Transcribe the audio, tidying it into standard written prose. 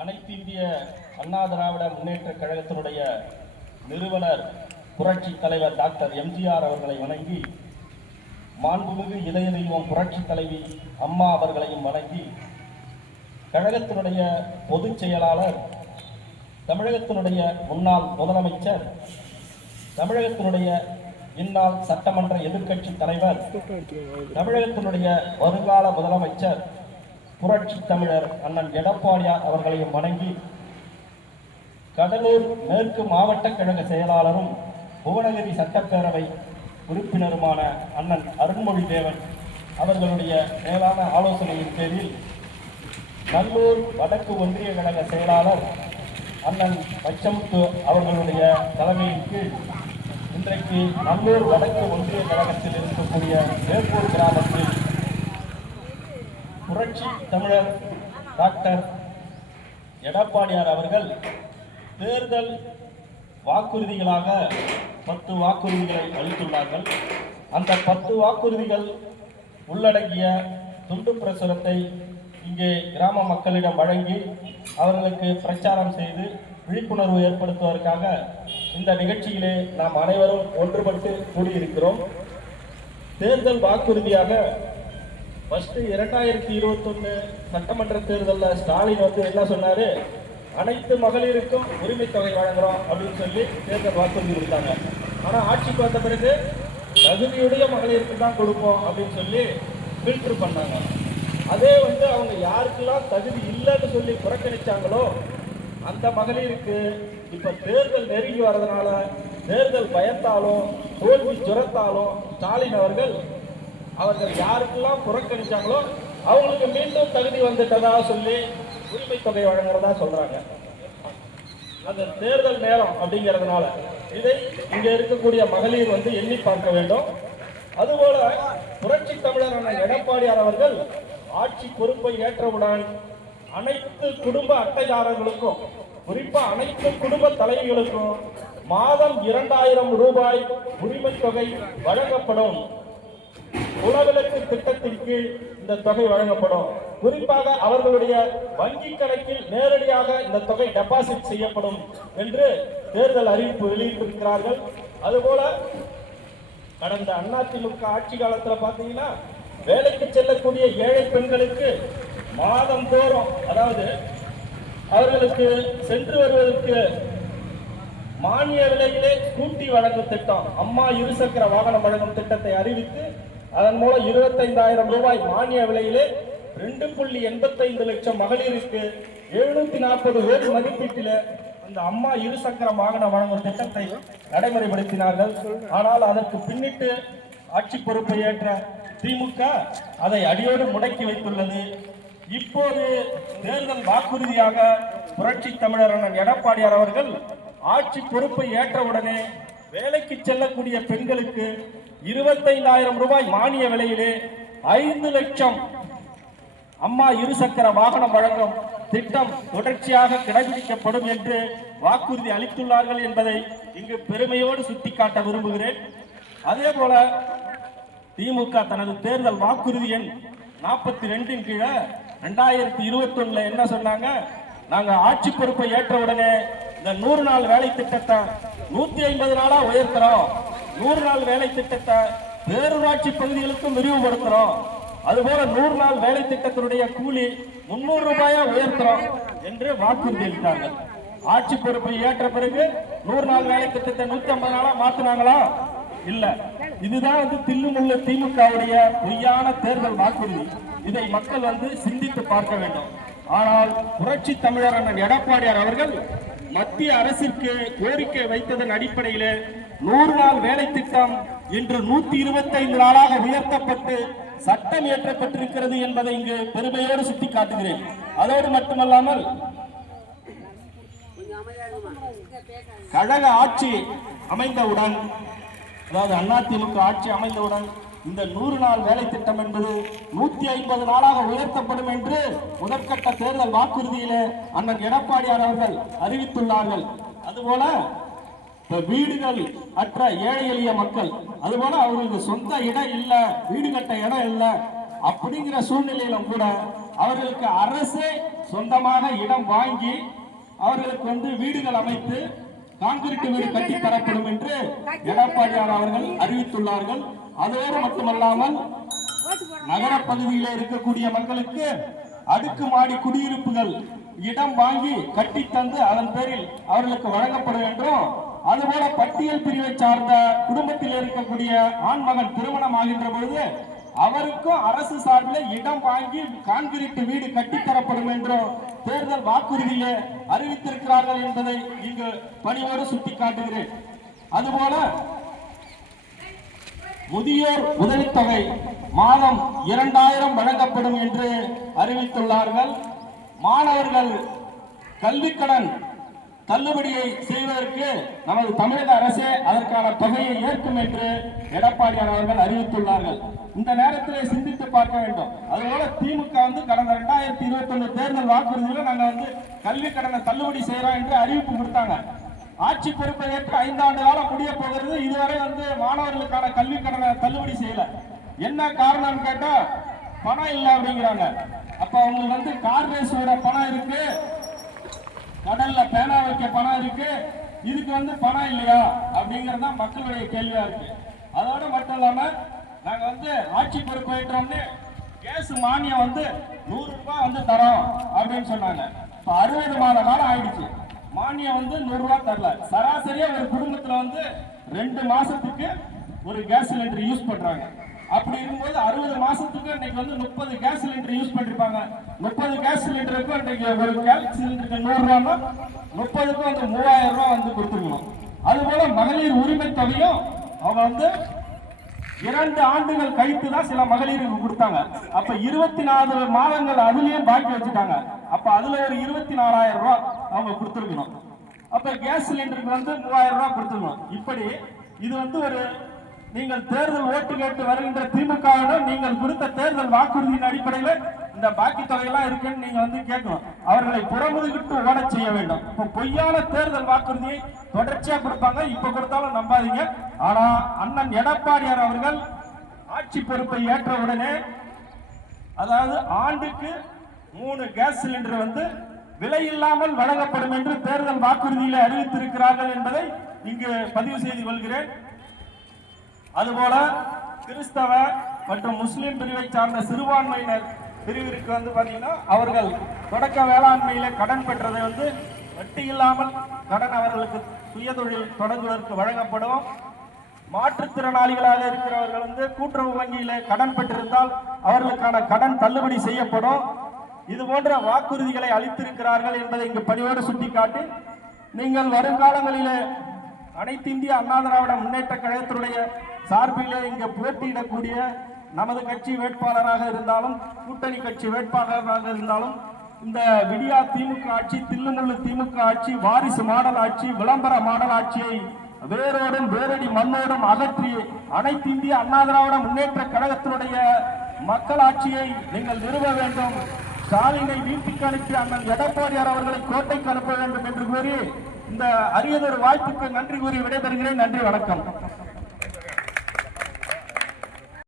அனைத்து இந்திய அண்ணா திராவிட முன்னேற்ற கழகத்தினுடைய நிறுவனர் புரட்சி தலைவர் டாக்டர் எம்ஜிஆர் அவர்களை வணங்கி, மாண்புமிகு இதய தெய்வம் புரட்சி தலைவி அம்மா அவர்களையும் வணங்கி, கழகத்தினுடைய பொதுச் செயலாளர், தமிழகத்தினுடைய முன்னாள் முதலமைச்சர், தமிழகத்தினுடைய இந்நாள் சட்டமன்ற எதிர்க்கட்சி தலைவர், தமிழகத்தினுடைய வருங்கால முதலமைச்சர் புரட்சி தமிழர் அண்ணன் எடப்பாடியார் அவர்களையும் வணங்கி, கடலூர் மேற்கு மாவட்ட கழக செயலாளரும் புவனகிரி சட்டப்பேரவை உறுப்பினருமான அண்ணன் அருண்மொழி தேவன் அவர்களுடைய மேலான ஆலோசனையின் பேரில் நல்லூர் வடக்கு ஒன்றிய கழக செயலாளர் அண்ணன் பச்சமுத்து அவர்களுடைய தலைமையின் கீழ் இன்றைக்கு நல்லூர் வடக்கு ஒன்றிய கழகத்தில் இருக்கக்கூடிய வேப்பூர் கிராமத்தில் புரட்சி தமிழர் டாக்டர் எடப்பாடியார் அவர்கள் தேர்தல் வாக்குறுதிகளாக 10 வாக்குறுதிகளை அளித்துள்ளார்கள். அந்த 10 வாக்குறுதிகள் உள்ளடங்கிய துண்டு பிரசுரத்தை இங்கே கிராம மக்களிடம் வழங்கி அவர்களுக்கு பிரச்சாரம் செய்து விழிப்புணர்வு ஏற்படுத்துவதற்காக இந்த நிகழ்ச்சியிலே நாம் அனைவரும் ஒன்றுபட்டு கூடியிருக்கிறோம். தேர்தல் வாக்குறுதியாக ஃபர்ஸ்ட் 2021 சட்டமன்ற தேர்தலில் ஸ்டாலின் என்ன சொன்னாரு, அனைத்து மகளிருக்கும் உரிமை தொகை வழங்குறோம் அப்படின்னு சொல்லி தேர்தல் வாக்குறுதி கொடுத்தாங்க. ஆனால் ஆட்சிக்கு வந்த பிறகு தகுதியுடைய மகளிருக்கு தான் கொடுப்போம் அப்படின்னு சொல்லி ஃபில்டர் பண்ணாங்க. அதே அவங்க யாருக்கெல்லாம் தகுதி இல்லைன்னு சொல்லி புறக்கணிச்சாங்களோ அந்த மகளிருக்கு இப்ப தேர்தல் நெருங்கி வர்றதுனால தேர்தல் பயத்தாலும் தோல்வி ஜுரத்தாலும் ஸ்டாலின் அவர்கள் யாருக்கெல்லாம் புறக்கணிச்சாங்களோ அவங்களுக்கு மீண்டும் தகுதி வந்துட்டதா சொல்லி உரிமை தொகை வழங்குறதா சொல்றாங்க. அந்த தேர்தல் நேரம் அப்படிங்கிறதுனால இதை இங்க இருக்கக்கூடிய மகளிர் எண்ணி பார்க்க வேண்டும். அதுபோல புரட்சி தமிழர் அண்ணன் எடப்பாடியார் அவர்கள் ஆட்சி பொறுப்பை ஏற்றவுடன் அனைத்து குடும்ப அட்டைதாரர்களுக்கும், குறிப்பா அனைத்து குடும்ப தலைவிகளுக்கும் மாதம் 2000 ரூபாய் உரிமை தொகை வழங்கப்படும். உணவிலக்கு திட்டத்தின் கீழ் இந்த தொகை வழங்கப்படும். குறிப்பாக அவர்களுடைய வங்கி கணக்கில் நேரடியாக இந்த தொகை டெபாசிட் செய்யப்படும் என்று தேர்தல் அறிவிப்பு வெளியிட்டிருக்கிறார்கள். அதுபோல கடந்த அதிமுக ஆட்சி காலத்தில் பார்த்தீங்கன்னா வேலைக்கு செல்லக்கூடிய ஏழை பெண்களுக்கு மாதந்தோறும், அதாவது அவர்களுக்கு சென்று வருவதற்கு மானிய விலையிலே ஸ்கூட்டி வழங்கும் திட்டம், அம்மா இருசக்கர வாகனம் வழங்கும் திட்டத்தை அறிவித்து அதன் மூலம் 25,000 ரூபாய் மானிய விலையிலே 2.85 லட்சம் மகளிருக்கு 740 கோடி மதிப்பீட்டில் அந்த அம்மா இருசக்கர வாகனம் வழங்கும் திட்டத்தை நடைமுறைப்படுத்தினார்கள். ஆனால் அதற்கு பின்னிட்டு ஆட்சி பொறுப்பை ஏற்ற திமுக அதை அடியோடு முடக்கி வைத்துள்ளது. இப்போது தேர்தல் வாக்குறுதியாக புரட்சி தமிழர் அண்ணன் எடப்பாடியார் அவர்கள் ஆட்சி பொறுப்பை ஏற்றவுடனே வேலைக்கு செல்லக்கூடிய பெண்களுக்கு 25,000 ரூபாய் மானிய விலையிலே 5 லட்சம் அம்மா இருசக்கர வாகனம் வழங்கும் திட்டம் தொடர்ச்சியாக கடைபிடிக்கப்படும் என்று வாக்குறுதி அளித்துள்ளார்கள் என்பதை இங்கு பெருமையோடு சுட்டிக்காட்ட விரும்புகிறேன். அதே போல திமுக தனது தேர்தல் வாக்குறுதி எண் 42 கீழே 2021 என்ன சொன்னாங்க, நாங்க ஆட்சி பொறுப்பை ஏற்றவுடனே இந்த 100 நாள் வேலை திட்டத்தை 150 நாளா உயர்த்துறோம், 100 நாள் வேலை திட்டத்தை பேரூராட்சி பகுதிகளுக்கும் விரிவுபடுத்துறோம், அதுபோல 100 நாள் வேலை திட்டத்தினுடைய கூலி 300 ரூபாயா உயர்த்துறோம் என்று வாக்குறுதி அளித்தார்கள். ஆட்சி பொறுப்பை ஏற்ற பிறகு 100 நாள் வேலை திட்டத்தை 150 நாளா மாத்தினாங்களா? இல்ல. இதுதான் தில்லுமுள்ள திமுகவுடைய பொய்யான தேர்தல் வாக்குறுதி. இதை மக்கள் சிந்தித்து பார்க்க வேண்டும். ஆனால் புரட்சி தமிழர் அண்ணன் எடப்பாடியார் அவர்கள் மத்திய அரசிற்கு கோரிக்கை வைத்ததன் அடிப்படையில் 100 நாள் வேலை திட்டம் இன்று 125 நாளாக உயர்த்தப்பட்டு சட்டம் இயற்றப்பட்டிருக்கிறது என்பதை இங்கு பெருமையோடு சுட்டிக்காட்டுகிறேன். அதோடு மட்டுமல்லாமல் கழக ஆட்சி அமைந்தவுடன், அதாவது அதிமுக ஆட்சி அமைந்தவுடன் இந்த 100 நாள் வேலை திட்டம் என்பது 150 நாளாக உயர்த்தப்படும் என்று முதற்கட்ட தேர்தல் வாக்குறுதியிலே அண்ணன் எடப்பாடியார் அவர்கள் அறிவித்துள்ளார்கள். அதுபோல வீடுகள் அற்ற ஏழை எளிய மக்கள், அதுபோல அவர்களுக்கு சொந்த இடம் இல்ல, வீடு கட்ட இடம் இல்ல அப்படிங்கிற சூழ்நிலையிலும் கூட அவர்களுக்கு அரசே சொந்தமாக இடம் வாங்கி அவர்களுக்கு வீடுகள் அமைத்து கான்கிரீட் வீடு கட்டி தரப்படும் என்று எடப்பாடியார் அவர்கள் அறிவித்துள்ளார்கள். அதோடு மட்டுமல்லாமல் நகர பகுதியில் இருக்கக்கூடிய மக்களுக்கு அடுக்குமாடி குடியிருப்புகள் இடம் வாங்கி கட்டி தந்து அதன் பேரில் அவர்களுக்கு வழங்கப்படும் என்றும், அதுபோல பட்டியல் பிரிவை சார்ந்த குடும்பத்தில் இருக்கக்கூடிய ஆண்மகன் திருமணம் ஆகின்ற பொழுது அவருக்கும் அரசு சார்பில் இடம் வாங்கி கான்கிரீட் வீடு கட்டித்தரப்படும் என்றும் தேர்தல் வாக்குறுதியிலே அறிவித்திருக்கிறார்கள் என்பதை இங்கு பணியோடு சுட்டிக்காட்டுகிறேன். அதுபோல முதியோர் உதவித்தொகை மாதம் 2000 வழங்கப்படும் என்று அறிவித்துள்ளார்கள். மாணவர்கள் கல்விக்கடன் தள்ளுபடியை செய்வதற்கு நமது தமிழக அரசே அதற்கான தொகையை ஏற்கும் என்று எடப்பாடியார் அவர்கள் அறிவித்துள்ளார்கள். இந்த நேரத்திலே சிந்தித்து பார்க்க வேண்டும். அதுபோல திமுக கடந்த 2021 தேர்தல் வாக்குறுதியில் நாங்கள் கல்வி கடனை தள்ளுபடி செய்யறோம் என்று அறிவிப்பு கொடுத்தாங்க. ஆட்சி பொறுப்பை ஏற்று 5 ஆண்டு காலம் முடிய போகிறது. இதுவரை மாணவர்களுக்கான கல்வி கடனை தள்ளுபடி செய்யல. என்ன காரணம் கேட்டா பணம் இல்லை அப்படிங்கிறாங்க. அப்ப அவங்களுக்கு கார் ரேஸ் விட பணம் இருக்கு, கடல்ல பேனா வைக்க பணம் இருக்கு, இதுக்கு பணம் இல்லையா அப்படிங்கறத மக்களுடைய கேள்வியா இருக்கு. அதோட மட்டும் இல்லாம நாங்க ஆட்சி பொறுப்பேற்றோம்னு கேஸ் மானியம் 100 ரூபாய் தரோம் அப்படின்னு சொன்னாங்க. இப்ப 60 மாத காலம் ஆயிடுச்சு, மானியம் 100 ரூபாய் தரல. சராசரியா ஒரு குடும்பத்துல 2 மாசத்துக்கு ஒரு கேஸ் சிலிண்டர் யூஸ் பண்றாங்க. அப்படி இருக்கும்போது 60 மாசத்துக்கு இன்னைக்கு 30 கேஸ் சிலிண்டர் யூஸ் பண்ணிருப்பாங்க. 30 கேஸ் சிலிண்டருக்கு இன்னைக்கு ஒரு கேஸ் சிலிண்டருக்கு 100 ரூபாய்னா 30க்கும் 3000 ரூபாய் கொடுத்துருக்கணும். அதுபோல மகளிர் உரிமை தொகையும் அவங்க 2 ஆண்டுகள் கழித்து தான் சில மகளிருக்கு கொடுத்தாங்க. அப்ப 24 மாதங்கள் அதுலயும் பாக்கி வச்சுட்டாங்க. அப்ப அதுல ஒரு 24,000 ரூபாய் அவங்க கொடுத்துருக்கணும். அப்ப கேஸ் சிலிண்டருக்கு 3000 ரூபாய் கொடுத்துருக்கணும். இப்படி இது ஒரு நீங்கள் தேர்தல் ஓட்டு கேட்டு வருகின்ற திமுக நீங்கள் கொடுத்த தேர்தல் வாக்குறுதியின் அடிப்படையில் இந்த பாக்கி தொகையெல்லாம் இருக்குன்னு நீங்க கேட்கணும். அவர்களை புறமுதுகிட்டு ஓட செய்ய வேண்டும். இப்ப பொய்யான தேர்தல் வாக்குறுதியை தொடர்ச்சியா கொடுப்பாங்க. இப்ப கொடுத்தாலும் நம்பாதீங்க. ஆனா அண்ணன் எடப்பாடியார் அவர்கள் ஆட்சி பொறுப்பை ஏற்ற உடனே, அதாவது ஆண்டுக்கு 3 கேஸ் சிலிண்டர் விலை இல்லாமல் வழங்கப்படும் என்று தேர்தல் வாக்குறுதியில் அறிவித்திருக்கிறார்கள் என்பதை இங்கு பதிவு செய்து கொள்கிறேன். அதுபோல கிறிஸ்தவ மற்றும் முஸ்லிம் பிரிவை சார்ந்த சிறுபான்மையினர் பிரிவிற்கு பாத்தீங்கன்னா அவர்கள் தொடக்க வேளாண்மையில கடன் பெற்றதை வட்டி இல்லாமல் கடன் அவர்களுக்கு சுயதொழில் தொடங்குவதற்கு வழங்கப்படும். மாற்றுத்திறனாளிகளாக இருக்கிறவர்கள் கூட்டுறவு வங்கியில கடன் பெற்றிருந்தால் அவர்களுக்கான கடன் தள்ளுபடி செய்யப்படும். இது போன்ற வாக்குறுதிகளை அளித்திருக்கிறார்கள் என்பதை இங்கு பணியோடு சுட்டிக்காட்டி, நீங்கள் வருங்காலங்களிலே அனைத்து இந்திய அண்ணா திராவிட முன்னேற்ற கழகத்தினுடைய சார்பிலே இங்கு போட்டியிடக்கூடிய நமது கட்சி வேட்பாளராக இருந்தாலும் கூட்டணி கட்சி வேட்பாளராக இருந்தாலும் இந்த விடியா திமுக ஆட்சி, தில்லுமுள்ளு திமுக ஆட்சி, வாரிசு மாடல் ஆட்சி, விளம்பர மாடல் ஆட்சியை வேரோடும் வேரடி மண்ணோடும் அகற்றி அனைத்து இந்திய அண்ணா திராவிட முன்னேற்ற கழகத்தினுடைய மக்கள் ஆட்சியை நீங்கள் நிறுவ வேண்டும். ஸ்டாலினை வீட்டுக்கு அனுப்பி அண்ணன் எடப்பாடியார் அவர்களை கோட்டைக்கு அனுப்ப வேண்டும் என்று கூறி இந்த அரியதொரு வாய்ப்புக்கு நன்றி கூறி விடைபெறுகிறேன். நன்றி, வணக்கம்.